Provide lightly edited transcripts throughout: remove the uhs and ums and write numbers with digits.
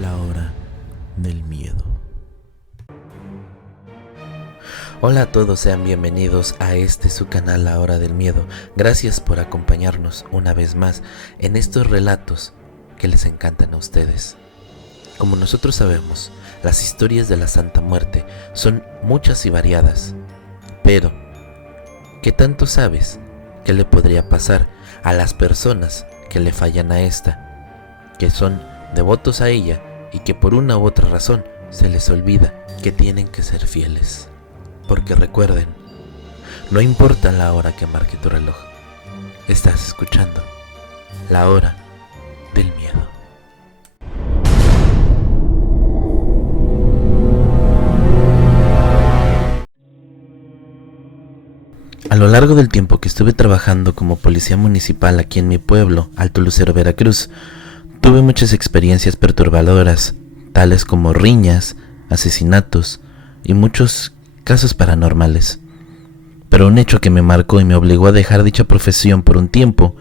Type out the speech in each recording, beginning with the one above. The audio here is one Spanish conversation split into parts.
La hora del miedo. Hola a todos, sean bienvenidos a su canal La Hora del Miedo. Gracias por acompañarnos una vez más en estos relatos que les encantan a ustedes. Como nosotros sabemos, las historias de la Santa Muerte son muchas y variadas. Pero, ¿qué tanto sabes que le podría pasar a las personas que le fallan a esta? Que son devotos a ella y que por una u otra razón se les olvida que tienen que ser fieles. Porque recuerden, no importa la hora que marque tu reloj, estás escuchando La Hora del Miedo. A lo largo del tiempo que estuve trabajando como policía municipal aquí en mi pueblo, Alto Lucero, Veracruz, tuve muchas experiencias perturbadoras, tales como riñas, asesinatos y muchos casos paranormales. Pero un hecho que me marcó y me obligó a dejar dicha profesión por un tiempo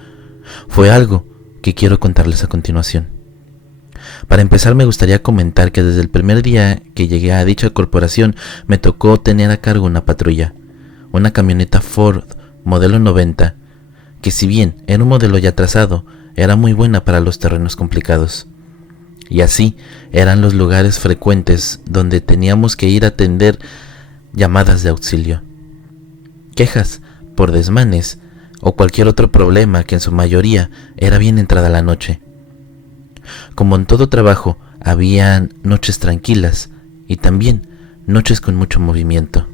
fue algo que quiero contarles a continuación. Para empezar, me gustaría comentar que desde el primer día que llegué a dicha corporación me tocó tener a cargo una patrulla, una camioneta Ford modelo 90, que si bien era un modelo ya trazado, era muy buena para los terrenos complicados. Y así eran los lugares frecuentes donde teníamos que ir a atender llamadas de auxilio, quejas por desmanes o cualquier otro problema que en su mayoría era bien entrada la noche. Como en todo trabajo, habían noches tranquilas y también noches con mucho movimiento.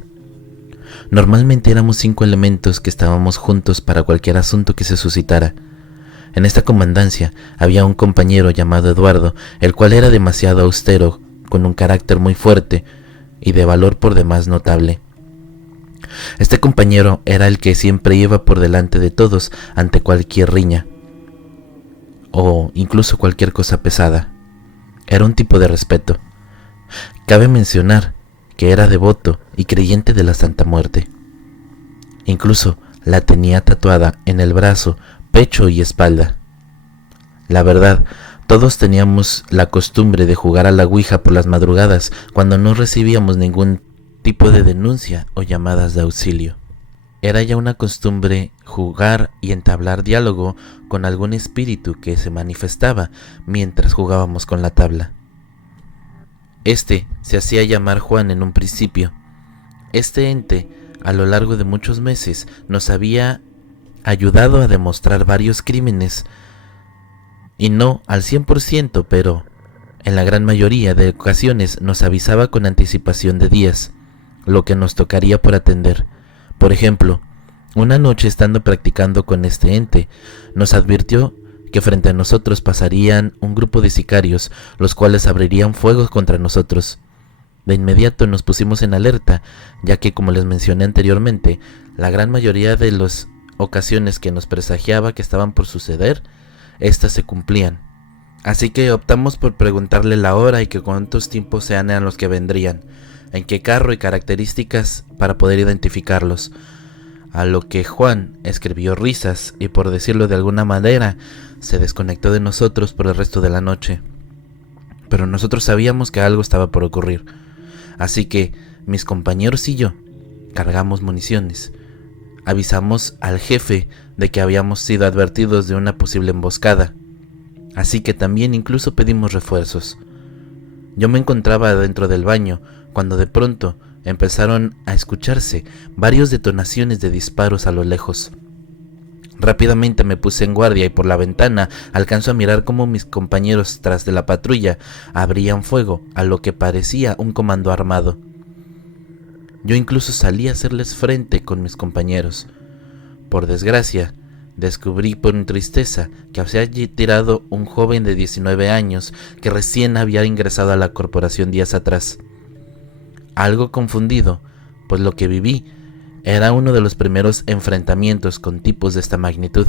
Normalmente éramos 5 elementos que estábamos juntos para cualquier asunto que se suscitara. En esta comandancia había un compañero llamado Eduardo, el cual era demasiado austero, con un carácter muy fuerte y de valor por demás notable. Este compañero era el que siempre iba por delante de todos ante cualquier riña o incluso cualquier cosa pesada. Era un tipo de respeto. Cabe mencionar que era devoto y creyente de la Santa Muerte. Incluso la tenía tatuada en el brazo, pecho y espalda. La verdad, todos teníamos la costumbre de jugar a la ouija por las madrugadas cuando no recibíamos ningún tipo de denuncia o llamadas de auxilio. Era ya una costumbre jugar y entablar diálogo con algún espíritu que se manifestaba mientras jugábamos con la tabla. Este se hacía llamar Juan en un principio. Este ente, a lo largo de muchos meses, nos había ayudado a demostrar varios crímenes, y no al 100%, pero en la gran mayoría de ocasiones nos avisaba con anticipación de días lo que nos tocaría por atender. Por ejemplo, una noche estando practicando con este ente, nos advirtió que frente a nosotros pasarían un grupo de sicarios, los cuales abrirían fuego contra nosotros. De inmediato nos pusimos en alerta, ya que, como les mencioné anteriormente, la gran mayoría de las ocasiones que nos presagiaba que estaban por suceder, estas se cumplían. Así que optamos por preguntarle la hora y que cuántos tiempos sean los que vendrían, en qué carro y características para poder identificarlos. A lo que Juan escribió risas y, por decirlo de alguna manera, se desconectó de nosotros por el resto de la noche. Pero nosotros sabíamos que algo estaba por ocurrir, así que mis compañeros y yo cargamos municiones. Avisamos al jefe de que habíamos sido advertidos de una posible emboscada, así que también incluso pedimos refuerzos. Yo me encontraba dentro del baño cuando de pronto empezaron a escucharse varias detonaciones de disparos a lo lejos. Rápidamente me puse en guardia y por la ventana alcanzo a mirar cómo mis compañeros tras de la patrulla abrían fuego a lo que parecía un comando armado. Yo incluso salí a hacerles frente con mis compañeros. Por desgracia, descubrí por tristeza que había tirado un joven de 19 años que recién había ingresado a la corporación días atrás. Algo confundido, pues lo que viví Era uno de los primeros enfrentamientos con tipos de esta magnitud.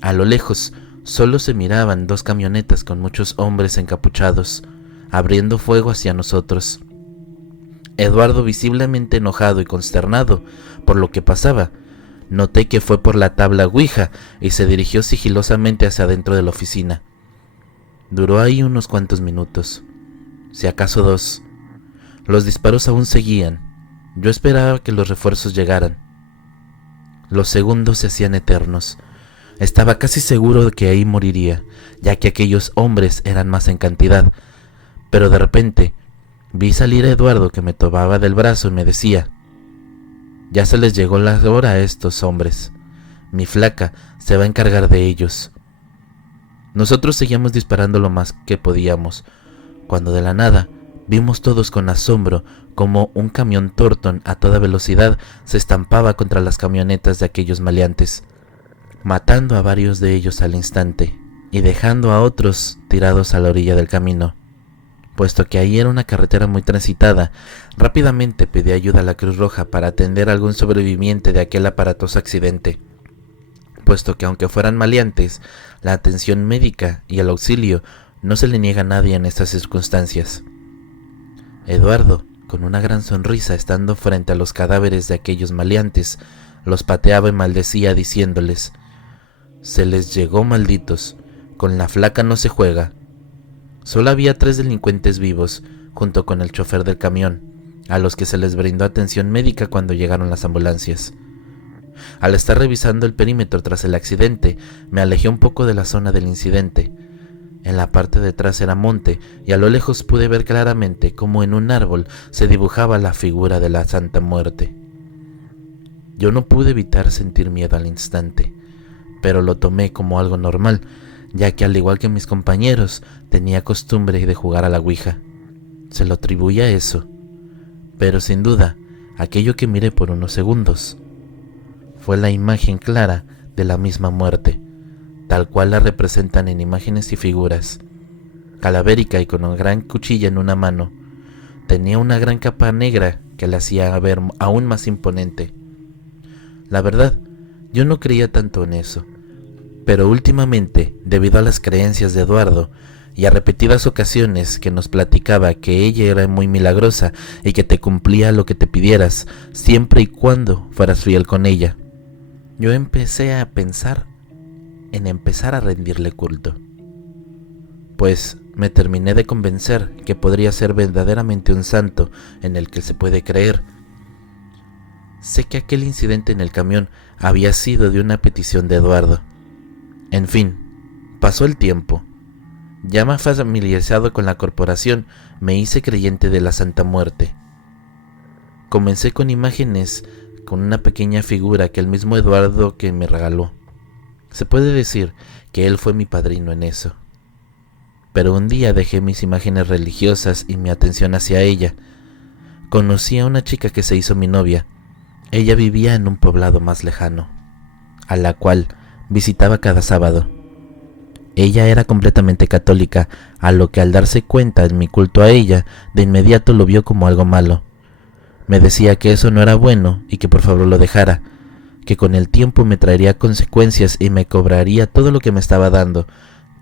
A lo lejos solo se miraban 2 camionetas con muchos hombres encapuchados, abriendo fuego hacia nosotros. Eduardo, visiblemente enojado y consternado por lo que pasaba, noté que fue por la tabla Ouija y se dirigió sigilosamente hacia adentro de la oficina. Duró ahí unos cuantos minutos, si acaso 2. Los disparos aún seguían. Yo esperaba que los refuerzos llegaran. Los segundos se hacían eternos. Estaba casi seguro de que ahí moriría, ya que aquellos hombres eran más en cantidad. Pero de repente vi salir a Eduardo, que me tomaba del brazo y me decía: «Ya se les llegó la hora a estos hombres. Mi flaca se va a encargar de ellos». Nosotros seguíamos disparando lo más que podíamos, cuando de la nada vimos todos con asombro como un camión Torton a toda velocidad se estampaba contra las camionetas de aquellos maleantes, matando a varios de ellos al instante y dejando a otros tirados a la orilla del camino. Puesto que ahí era una carretera muy transitada, rápidamente pedí ayuda a la Cruz Roja para atender a algún sobreviviente de aquel aparatoso accidente, puesto que aunque fueran maleantes, la atención médica y el auxilio no se le niega a nadie en estas circunstancias. Eduardo, con una gran sonrisa, estando frente a los cadáveres de aquellos maleantes, los pateaba y maldecía diciéndoles: «Se les llegó, malditos, con la flaca no se juega». Solo había 3 delincuentes vivos, junto con el chofer del camión, a los que se les brindó atención médica cuando llegaron las ambulancias. Al estar revisando el perímetro tras el accidente, me alejé un poco de la zona del incidente. En la parte de atrás era monte, y a lo lejos pude ver claramente cómo en un árbol se dibujaba la figura de la Santa Muerte. Yo no pude evitar sentir miedo al instante, pero lo tomé como algo normal, ya que al igual que mis compañeros, tenía costumbre de jugar a la Ouija. Se lo atribuía a eso, pero sin duda, aquello que miré por unos segundos fue la imagen clara de la misma muerte, tal cual la representan en imágenes y figuras. Calavérica y con una gran cuchilla en una mano, tenía una gran capa negra que la hacía ver aún más imponente. La verdad, yo no creía tanto en eso, pero últimamente, debido a las creencias de Eduardo y a repetidas ocasiones que nos platicaba que ella era muy milagrosa y que te cumplía lo que te pidieras, siempre y cuando fueras fiel con ella, yo empecé a pensar en empezar a rendirle culto, pues me terminé de convencer que podría ser verdaderamente un santo en el que se puede creer. Sé que aquel incidente en el camión había sido de una petición de Eduardo. En fin, pasó el tiempo. Ya más familiarizado con la corporación, me hice creyente de la Santa Muerte. Comencé con imágenes con una pequeña figura que el mismo Eduardo que me regaló. Se puede decir que él fue mi padrino en eso. Pero un día dejé mis imágenes religiosas y mi atención hacia ella. Conocí a una chica que se hizo mi novia. Ella vivía en un poblado más lejano, a la cual visitaba cada sábado. Ella era completamente católica, a lo que al darse cuenta en mi culto a ella, de inmediato lo vio como algo malo. Me decía que eso no era bueno y que por favor lo dejara, que con el tiempo me traería consecuencias y me cobraría todo lo que me estaba dando,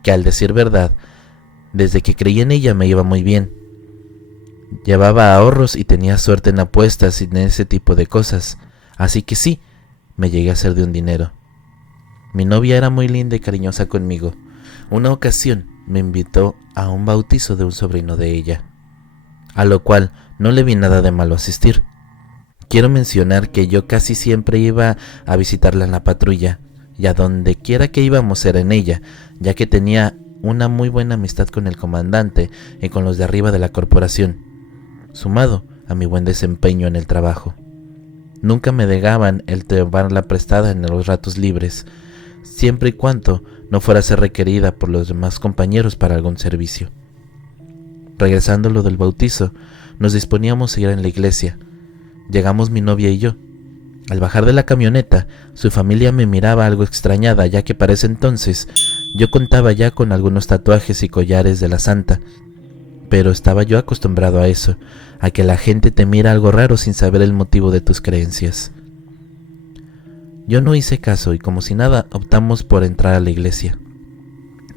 que al decir verdad, desde que creí en ella me iba muy bien. Llevaba ahorros y tenía suerte en apuestas y en ese tipo de cosas, así que sí, me llegué a hacer de un dinero. Mi novia era muy linda y cariñosa conmigo. Una ocasión me invitó a un bautizo de un sobrino de ella, a lo cual no le vi nada de malo asistir. Quiero mencionar que yo casi siempre iba a visitarla en la patrulla, y a donde quiera que íbamos era en ella, ya que tenía una muy buena amistad con el comandante y con los de arriba de la corporación, sumado a mi buen desempeño en el trabajo. Nunca me negaban el llevarla prestada en los ratos libres, siempre y cuando no fuera a ser requerida por los demás compañeros para algún servicio. Regresando lo del bautizo, nos disponíamos a ir en la iglesia. Llegamos mi novia y yo. Al bajar de la camioneta, su familia me miraba algo extrañada, ya que para ese entonces yo contaba ya con algunos tatuajes y collares de la santa, pero estaba yo acostumbrado a eso, a que la gente te mira algo raro sin saber el motivo de tus creencias. Yo no hice caso y como si nada optamos por entrar a la iglesia.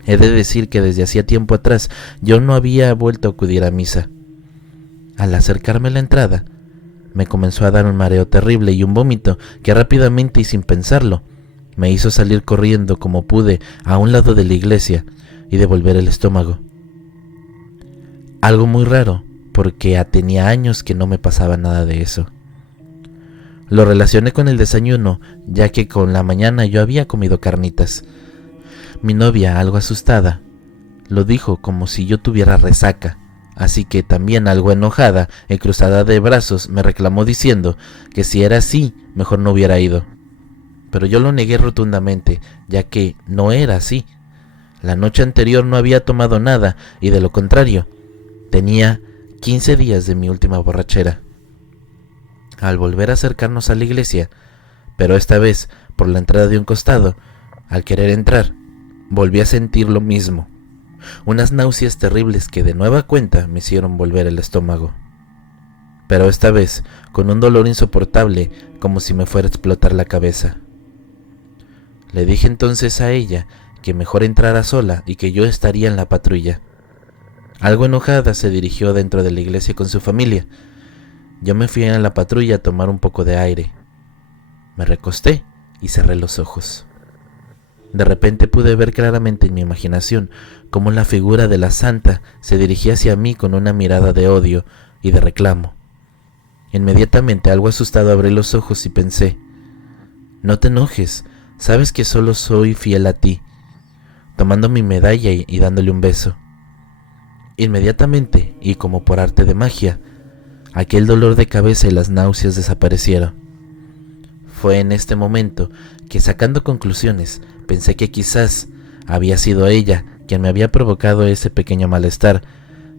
He de decir que desde hacía tiempo atrás yo no había vuelto a acudir a misa. Al acercarme a la entrada, me comenzó a dar un mareo terrible y un vómito que rápidamente y sin pensarlo me hizo salir corriendo como pude a un lado de la iglesia y devolver el estómago. Algo muy raro, porque tenía años que no me pasaba nada de eso. Lo relacioné con el desayuno, ya que con la mañana yo había comido carnitas. Mi novia, algo asustada, lo dijo como si yo tuviera resaca, así que también algo enojada y cruzada de brazos me reclamó diciendo que si era así, mejor no hubiera ido. Pero yo lo negué rotundamente, ya que no era así. La noche anterior no había tomado nada y de lo contrario, tenía 15 días de mi última borrachera. Al volver a acercarnos a la iglesia, pero esta vez por la entrada de un costado, al querer entrar, volví a sentir lo mismo. Unas náuseas terribles que de nueva cuenta me hicieron volver el estómago. Pero esta vez con un dolor insoportable, como si me fuera a explotar la cabeza. Le dije entonces a ella que mejor entrara sola y que yo estaría en la patrulla. Algo enojada se dirigió dentro de la iglesia con su familia. Yo me fui a la patrulla a tomar un poco de aire. Me recosté y cerré los ojos. De repente pude ver claramente en mi imaginación cómo la figura de la santa se dirigía hacia mí con una mirada de odio y de reclamo. Inmediatamente, algo asustado, abrí los ojos y pensé: no te enojes, sabes que solo soy fiel a ti, tomando mi medalla y dándole un beso. Inmediatamente, y como por arte de magia, aquel dolor de cabeza y las náuseas desaparecieron. Fue en este momento que, sacando conclusiones, pensé que quizás había sido ella quien me había provocado ese pequeño malestar,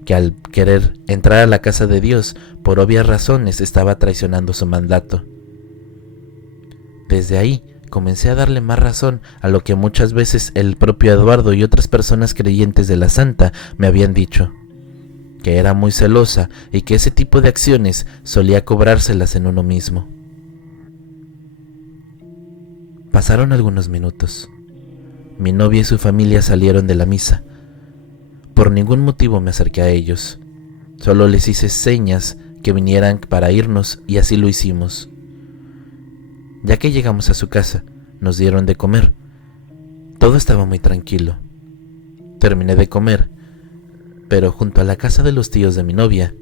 que al querer entrar a la casa de Dios, por obvias razones, estaba traicionando su mandato. Desde ahí comencé a darle más razón a lo que muchas veces el propio Eduardo y otras personas creyentes de la santa me habían dicho, que era muy celosa y que ese tipo de acciones solía cobrárselas en uno mismo. Pasaron algunos minutos. Mi novia y su familia salieron de la misa. Por ningún motivo me acerqué a ellos. Solo les hice señas que vinieran para irnos y así lo hicimos. Ya que llegamos a su casa, nos dieron de comer. Todo estaba muy tranquilo. Terminé de comer, pero junto a la casa de los tíos de mi novia,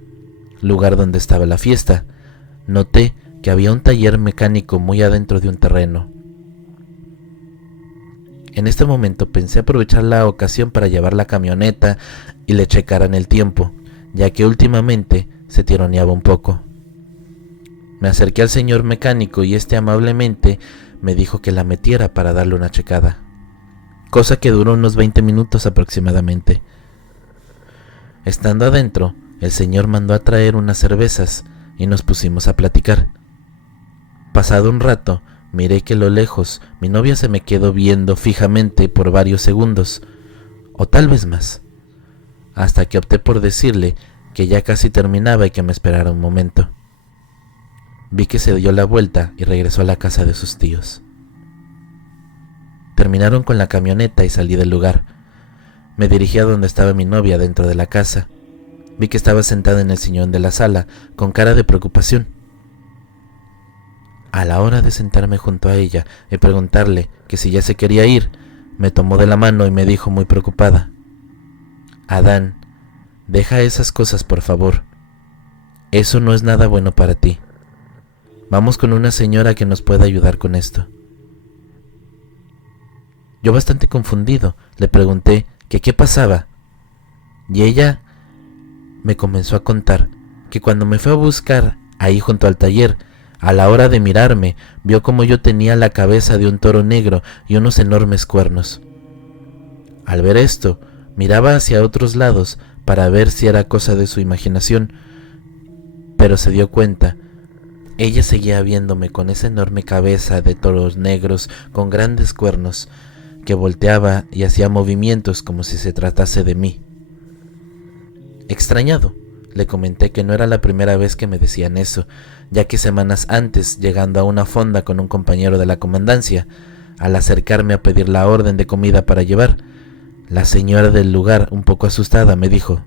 lugar donde estaba la fiesta, noté que había un taller mecánico muy adentro de un terreno. En este momento pensé aprovechar la ocasión para llevar la camioneta y le checaran el tiempo, ya que últimamente se tironeaba un poco. Me acerqué al señor mecánico y este amablemente me dijo que la metiera para darle una checada, cosa que duró unos 20 minutos aproximadamente. Estando adentro, el señor mandó a traer unas cervezas y nos pusimos a platicar. Pasado un rato, miré que a lo lejos mi novia se me quedó viendo fijamente por varios segundos, o tal vez más, hasta que opté por decirle que ya casi terminaba y que me esperara un momento. Vi que se dio la vuelta y regresó a la casa de sus tíos. Terminaron con la camioneta y salí del lugar. Me dirigí a donde estaba mi novia dentro de la casa. Vi que estaba sentada en el sillón de la sala, con cara de preocupación. A la hora de sentarme junto a ella y preguntarle que si ya se quería ir, me tomó de la mano y me dijo muy preocupada: Adán, deja esas cosas por favor. Eso no es nada bueno para ti. Vamos con una señora que nos pueda ayudar con esto. Yo, bastante confundido, le pregunté que qué pasaba, y ella me comenzó a contar que cuando me fue a buscar ahí junto al taller, a la hora de mirarme, vio como yo tenía la cabeza de un toro negro y unos enormes cuernos. Al ver esto, miraba hacia otros lados para ver si era cosa de su imaginación, pero se dio cuenta. Ella seguía viéndome con esa enorme cabeza de toros negros con grandes cuernos, que volteaba y hacía movimientos como si se tratase de mí. Extrañado, le comenté que no era la primera vez que me decían eso, ya que semanas antes, llegando a una fonda con un compañero de la comandancia, al acercarme a pedir la orden de comida para llevar, la señora del lugar, un poco asustada, me dijo: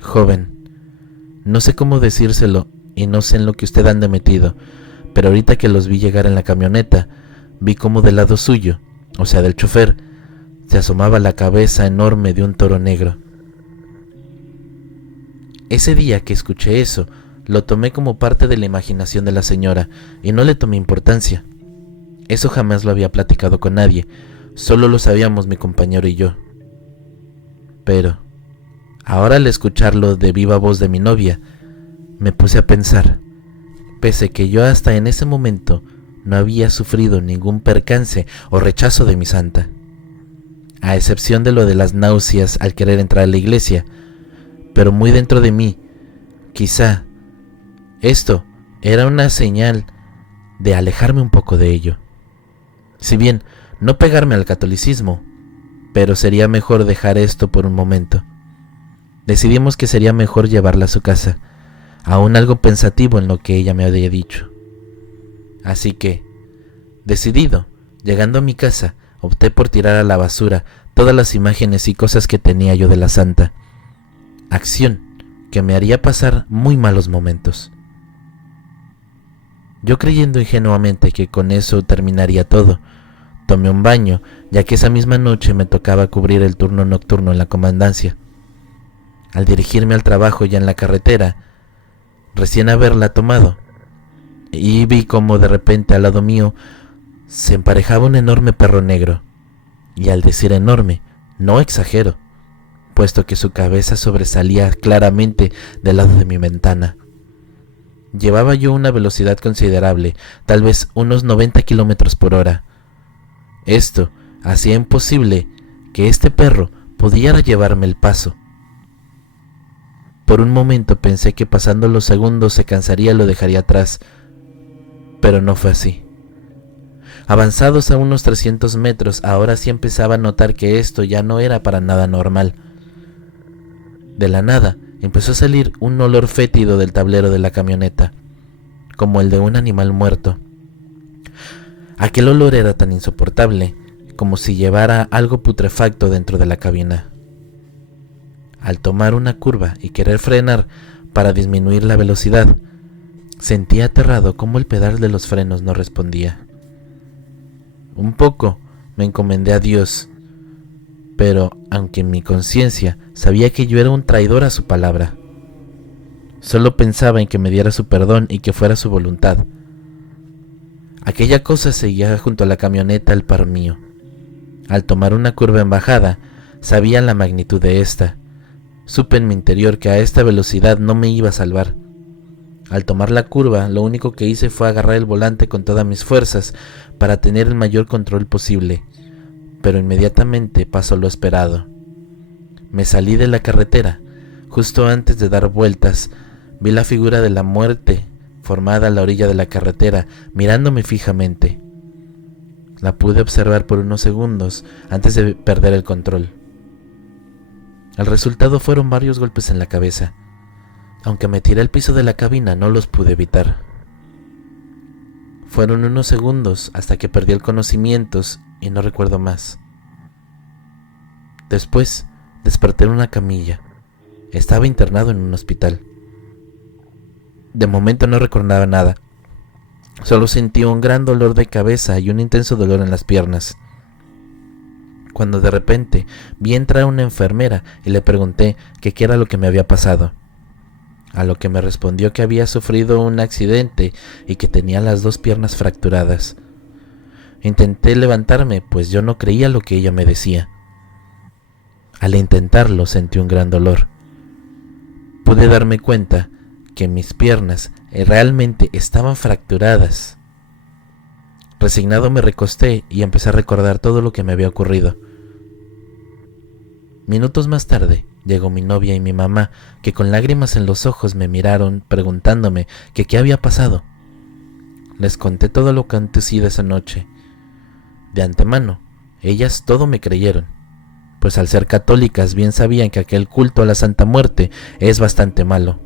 «Joven, no sé cómo decírselo y no sé en lo que usted anda metido, pero ahorita que los vi llegar en la camioneta, vi como del lado suyo, o sea del chofer, se asomaba la cabeza enorme de un toro negro». Ese día que escuché eso, lo tomé como parte de la imaginación de la señora y no le tomé importancia. Eso jamás lo había platicado con nadie, solo lo sabíamos mi compañero y yo. Pero, ahora al escucharlo de viva voz de mi novia, me puse a pensar, pese que yo hasta en ese momento no había sufrido ningún percance o rechazo de mi santa, a excepción de lo de las náuseas al querer entrar a la iglesia, pero muy dentro de mí, quizá, esto era una señal de alejarme un poco de ello. Si bien no pegarme al catolicismo, pero sería mejor dejar esto por un momento. Decidimos que sería mejor llevarla a su casa, aún algo pensativo en lo que ella me había dicho. Así que, decidido, llegando a mi casa, opté por tirar a la basura todas las imágenes y cosas que tenía yo de la santa, acción que me haría pasar muy malos momentos. Yo, creyendo ingenuamente que con eso terminaría todo, tomé un baño, ya que esa misma noche me tocaba cubrir el turno nocturno en la comandancia. Al dirigirme al trabajo ya en la carretera, recién haberla tomado, y vi como de repente al lado mío se emparejaba un enorme perro negro, y al decir enorme, no exagero, puesto que su cabeza sobresalía claramente del lado de mi ventana. Llevaba yo una velocidad considerable, tal vez unos 90 kilómetros por hora. Esto hacía imposible que este perro pudiera llevarme el paso. Por un momento pensé que pasando los segundos se cansaría y lo dejaría atrás, pero no fue así. Avanzados a unos 300 metros, ahora sí empezaba a notar que esto ya no era para nada normal. De la nada empezó a salir un olor fétido del tablero de la camioneta, como el de un animal muerto. Aquel olor era tan insoportable como si llevara algo putrefacto dentro de la cabina. Al tomar una curva y querer frenar para disminuir la velocidad, sentí aterrado cómo el pedal de los frenos no respondía. Un poco me encomendé a Dios, pero aunque en mi conciencia sabía que yo era un traidor a su palabra, solo pensaba en que me diera su perdón y que fuera su voluntad. Aquella cosa seguía junto a la camioneta al par mío. Al tomar una curva en bajada, sabía la magnitud de esta. Supe en mi interior que a esta velocidad no me iba a salvar. Al tomar la curva, lo único que hice fue agarrar el volante con todas mis fuerzas para tener el mayor control posible, pero inmediatamente pasó lo esperado. Me salí de la carretera. Justo antes de dar vueltas, vi la figura de la muerte formada a la orilla de la carretera, mirándome fijamente. La pude observar por unos segundos antes de perder el control. El resultado fueron varios golpes en la cabeza. Aunque me tiré al piso de la cabina, no los pude evitar. Fueron unos segundos hasta que perdí el conocimiento y no recuerdo más. Después, desperté en una camilla. Estaba internado en un hospital. De momento no recordaba nada. Solo sentí un gran dolor de cabeza y un intenso dolor en las piernas. Cuando de repente vi entrar a una enfermera y le pregunté que qué era lo que me había pasado. A lo que me respondió que había sufrido un accidente y que tenía las dos piernas fracturadas. Intenté levantarme, pues yo no creía lo que ella me decía. Al intentarlo sentí un gran dolor. Pude darme cuenta que mis piernas realmente estaban fracturadas. Resignado me recosté y empecé a recordar todo lo que me había ocurrido. Minutos más tarde llegó mi novia y mi mamá, que con lágrimas en los ojos me miraron preguntándome que qué había pasado. Les conté todo lo acontecido esa noche. De antemano, ellas todo me creyeron. pues al ser católicas bien sabían que aquel culto a la Santa Muerte es bastante malo.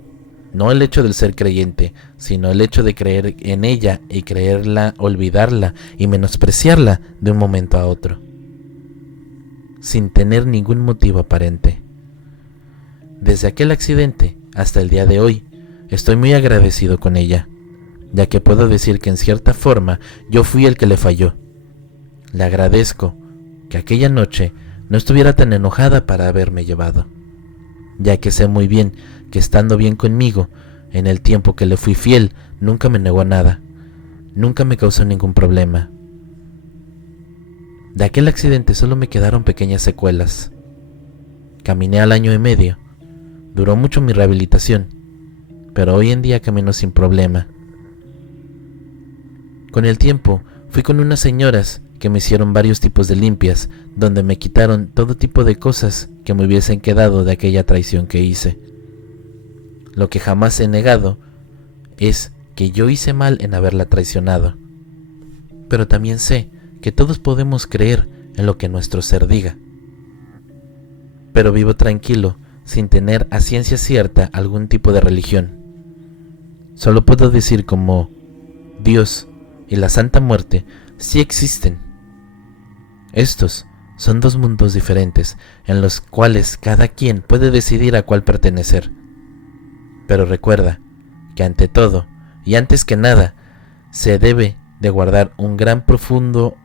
No el hecho del ser creyente, sino el hecho de creer en ella y creerla, olvidarla y menospreciarla de un momento a otro, sin tener ningún motivo aparente. Desde aquel accidente hasta el día de hoy, estoy muy agradecido con ella, ya que puedo decir que en cierta forma yo fui el que le falló. Le agradezco que aquella noche no estuviera tan enojada para haberme llevado, ya que sé muy bien que estando bien conmigo, en el tiempo que le fui fiel, nunca me negó nada, nunca me causó ningún problema. De aquel accidente solo me quedaron pequeñas secuelas. Caminé al año y medio, duró mucho mi rehabilitación, pero hoy en día camino sin problema. Con el tiempo, fui con unas señoras que me hicieron varios tipos de limpias, donde me quitaron todo tipo de cosas que me hubiesen quedado de aquella traición que hice. Lo que jamás he negado es que yo hice mal en haberla traicionado, pero también sé que todos podemos creer en lo que nuestro ser diga. Pero vivo tranquilo, sin tener a ciencia cierta algún tipo de religión. Solo puedo decir como Dios y la Santa Muerte sí existen. Estos son dos mundos diferentes en los cuales cada quien puede decidir a cuál pertenecer. Pero recuerda que ante todo y antes que nada se debe de guardar un gran profundo